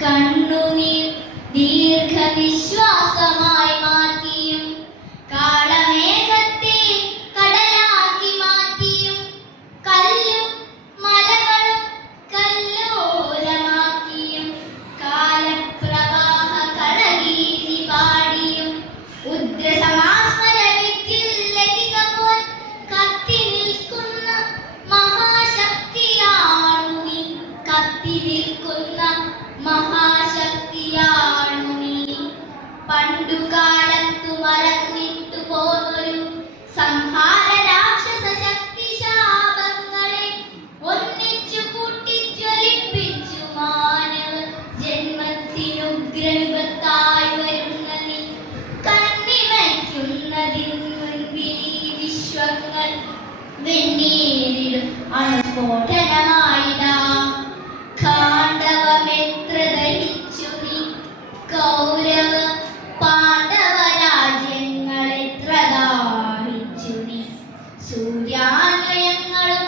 കണ്ണുനീർ ദീർഘനിശ്വാസമായി മാറ്റിയും കാളമേഘത്തെ കടലാക്കി മാറ്റിയും കല്ലും മലകളും കല്ലോലമാക്കിയും കാലപ്രവാഹ കളഗീതി പാടിയും ഉഗ്രസമാസ്മരവിദ്യുല്ലതികപോൽ കത്തി നിൽക്കുന്ന മഹാശക്തിയാണു നീ. കത്തി നിൽക്കുന്ന മഹാശക്തിയാണു നീ. പണ്ടുകാലത്തു മറന്നിട്ടു പോന്നൊരു സംഹാര രാക്ഷസ ശക്തി ശാപങ്ങളെ ഒന്നിച്ചു കൂട്ടി ജ്വലിപ്പിച്ചു മാനവ ജന്മത്തിനുഗ്രവിപത്തായി വരുന്ന നീ. കണ്ണിമയ്ക്കുന്നതിന് മുൻപിൽ ഈ വിശ്വങ്ങൾ വെണ്ണീരിലും അണുസ്ഫോടനമായിടാം. ഖാണ്ഡവമെത്ര ദഹിച്ചു നീ. കൗരവ പാണ്ഡവ രാജ്യങ്ങളെത്ര ദാഹിച്ചു നീ. സൂര്യാന്വയങ്ങളും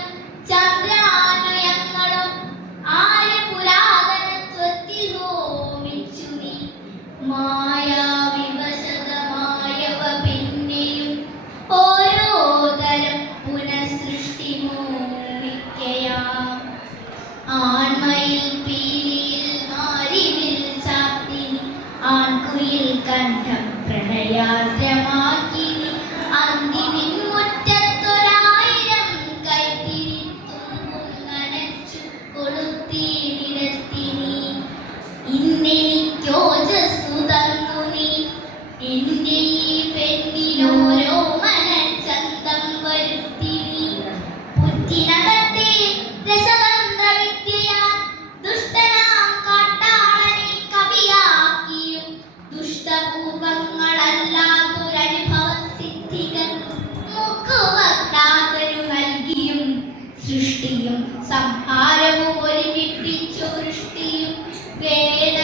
ചന്ദ്രാന്വയങ്ങളും ആര്യ പുരാതനത്വത്തിൽ ഹോമിച്ചു നീ. മായാവിവശതമായവ പിന്നെയും ഓരോ തരം പുനഃസൃഷ്ടി മോഹിക്കയാം. ആൺമയിൽ പീലിയിൽ മാരിവിൽ ചാർത്തി ആൺകുയിൽ കണ്ഠം പ്രണയാർദ്രമാക്കി അന്തിമിൻ മുറ്റത്തൊരായിരം കൈത്തിരിത്തുമ്പും നനച്ചു കൊളുത്തി നിരത്തി നീ. ഇന്നെനിക്കോജസ്സു തന്നു നീ. എന്റെ ഈ പെണ്ണിനോരോ മനച്ചന്തം വരുത്തി നീ. പുറ്റിനകത്തെ രസതന്ത്രവിദ്യയാൽ ദുഷ്ടനാം കാട്ടാളനെ കവിയാക്കിയും ദുഷ്ടപൂർവങ്ങളല്ലാത്തൊരനുഭവസിദ്ധികൾ മുക്കുവക്താക്കളു നൽകിയും സൃഷ്ടിയും സംഹാരവും ഒരുമിപ്പിച്ചു വൃഷ്ടിയും വേദ